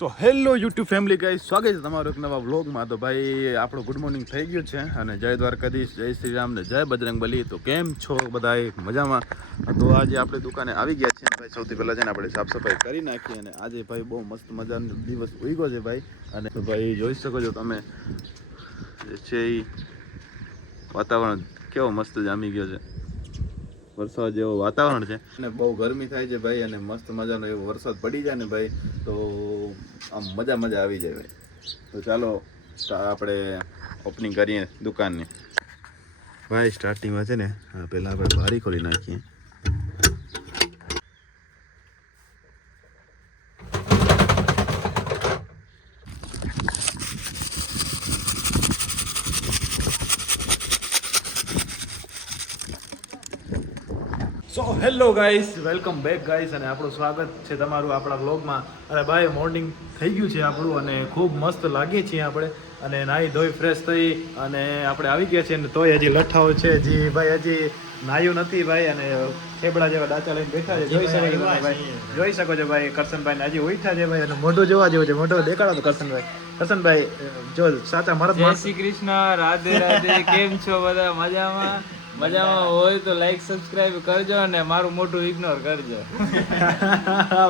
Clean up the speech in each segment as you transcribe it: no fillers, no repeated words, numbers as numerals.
So hello YouTube family guys, સ્વાગત છે તમારું એક નવા વ્લોગમાં. તો ભાઈ આપણું ગુડ મોર્નિંગ થઈ ગયું છે અને જય દ્વારકાધીશ, જય શ્રી રામ ને જય બજરંગબલી. તો કેમ છો બધાય? મજામાં? તો આજે આપણે દુકાને આવી ગયા છીએ ભાઈ. સૌથી પહેલાં છે ને આપણે સાફ સફાઈ કરી નાખી અને આજે ભાઈ બહુ મસ્ત મજાનો દિવસ ઉગ્યો છે ભાઈ. અને ભાઈ જોઈ શકો છો તમે છે એ વાતાવરણ કેવો મસ્ત જામી ગયો છે, વરસાદ જેવો વાતાવરણ છે અને બહુ ગરમી થાય છે ભાઈ. અને મસ્ત મજાનો એવો વરસાદ પડી જાય ને ભાઈ તો આમ મજા આવી જાય ભાઈ. તો ચાલો આપણે ઓપનિંગ કરીએ દુકાનની ભાઈ. સ્ટાર્ટિંગમાં છે ને પહેલાં આપણે બારી ખોલી નાખીએ. So hello guys, welcome back guys, અને આપણું સ્વાગત છે તમારું આપણા વ્લોગમાં. અને ભાઈ મોર્નિંગ થઈ ગયું છે આપણું અને ખૂબ મસ્ત લાગીએ છીએ આપણે. અને નાહી ધોઈ ફ્રેશ થઈ અને આપણે આવી ગયા છીએ. અને તોય હજી લઠ્ઠાઓ છે, હજી ભાઈ હજી નાહ્યું નથી ભાઈ. અને થેબડા જેવા ડાચા લઈને બેઠા છે, જોઈ શકો છો ભાઈ. જોઈ શકો છો ભાઈ, કરશનભાઈને હજી ઉઠ્યા છે ભાઈ. અને મોઢું જોવા જેવું છે, મોઢું દેખાડો તો કરશનભાઈ. કરશનભાઈ જો સાચા મરદ. જય શ્રી કૃષ્ણ, રાધે રાધે. કેમ છો બધા? મજામાં? મજામાં હોય તો લાઈક સબસ્ક્રાઇબ કરજો અને મારું મોટું ઇગ્નોર કરજો.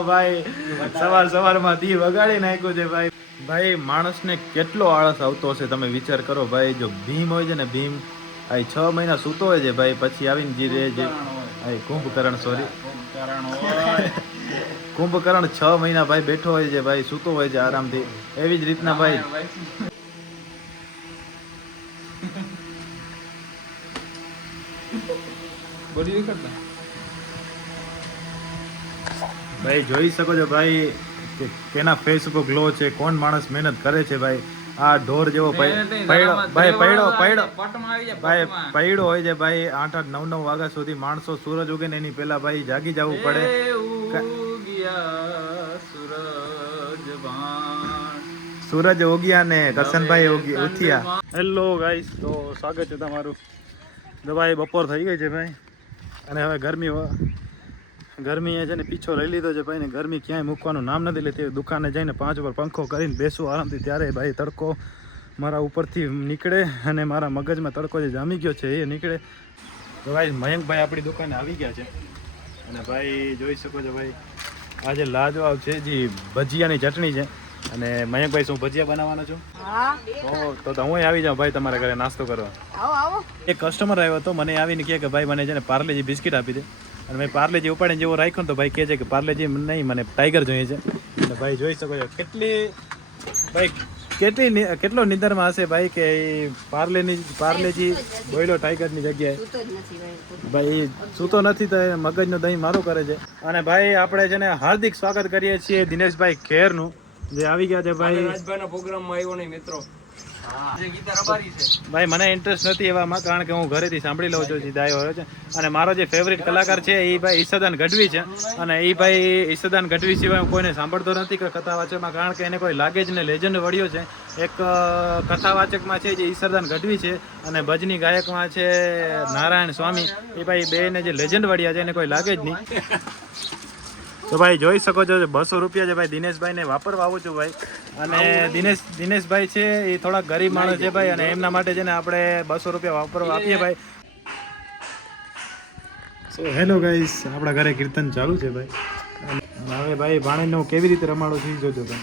ભાઈ સવારમાં દી વગાડી નાખ્યું છે ભાઈ. ભાઈ માણસને કેટલો આળસ આવતો હશે તમે વિચાર કરો ભાઈ. જો ભીમ હોય છે ને, ભીમ આ 6 મહિના સૂતો હોય છે ભાઈ, પછી આવીને જે કુંભકર્ણ કુંભકર્ણ 6 મહિના ભાઈ બેઠો હોય છે ભાઈ, સૂતો હોય છે આરામથી. એવી જ રીતના ભાઈ ભાઈ જોઈ શકો છો ભાઈ કે કેના ફેસ ઉપર ગ્લો છે, કોણ માણસ મહેનત કરે છે ભાઈ. આ ઢોર જેવો પૈડો હોય છે ભાઈ. 8-8, 9-9 વાગ્યા સુધી માણસો સૂરજ ઉગે ને એની પેલા ભાઈ જાગી જવું પડે. સૂરજ ઉગ્યા ને કરશનભાઈ ઉઠ્યા. હેલો ગાઈસ, તો સ્વાગત છે તમારું. તો ભાઈ બપોર થઈ ગઈ છે ભાઈ અને હવે ગરમીએ છે ને પીછો લઈ લીધો છે ભાઈ. ને ગરમી ક્યાંય મૂકવાનું નામ નથી લેતી. દુકાને જઈને 5 ઉપર પંખો કરીને બેસું આરામથી, ત્યારે ભાઈ તડકો મારા ઉપરથી નીકળે અને મારા મગજમાં તડકો જે જામી ગયો છે એ નીકળે. તો ભાઈ મયંકભાઈ આપણી દુકાને આવી ગયા છે અને ભાઈ જોઈ શકો છો ભાઈ આજે લાજવાબ છે જી ભજીયાની ચટણી છે. અને મયંકભાઈ શું ભજીયા બનાવવાનો છો? તો હું આવી જાઉં ભાઈ તમારા ઘરે નાસ્તો કરવા. એક કસ્ટમર આવ્યો હતો, મને આવીને કહે કે ભાઈ મને છે ને પાર્લેજી બિસ્કિટ આપી દે. અને મેં પાર્લેજી ઉપાડીને જેવો રાખ્યો ને તો ભાઈ કહે છે કે પાર્લેજી નહીં, મને ટાઈગર જોઈએ છે. એટલે ભાઈ જોઈ શકો છો કેટલો નિંદરમાં હશે ભાઈ કે પાર્લેજી બોયલો ટાઈગરની જગ્યાએ ભાઈ સૂતો નથી તો મગજનો દહીં મારું કરે છે. અને ભાઈ આપણે છે ને હાર્દિક સ્વાગત કરીએ છીએ દિનેશભાઈ ખેરનું, જે આવી ગયા છે ભાઈ. રાજભાઈના પ્રોગ્રામમાં આવ્યો નહીં મિત્રો. ભાઈ મને ઇન્ટરેસ્ટ નથી એવામાં, કારણ કે હું ઘરેથી સાંભળી લઉં છું સીધા આવ્યો છે. અને મારો જે ફેવરિટ કલાકાર છે એ ભાઈ ઈશાદાન ગઢવી છે. અને એ ભાઈ ઈશાદાન ગઢવી સિવાય હું કોઈને સાંભળતો નથી કે કથા વાચકમાં, કારણ કે એને કોઈ લાગે જ ને લેજન્ડ વળ્યો છે. એક કથા વાચકમાં છે જે ઈશાદાન ગઢવી છે અને ભજની ગાયકમાં છે નારાયણ સ્વામી. એ ભાઈ બેને જે લેજન્ડ વળ્યા છે એને કોઈ લાગે જ નહીં. તો ભાઈ જોઈ શકો છો 200 રૂપિયા છે ભાઈ દિનેશભાઈને વાપરવા આવું છું ભાઈ. અને દિનેશભાઈ છે એ થોડા ગરીબ માણસ છે ભાઈ, અને એમના માટે છે ને આપણે 200 રૂપિયા વાપરવા આપીએ ભાઈ. સો હેલો ગાઈસ, આપણા ઘરે કીર્તન ચાલુ છે ભાઈ. અને હવે ભાઈ ભાણેજને હું કેવી રીતે રમાડું છું જોજો તમે.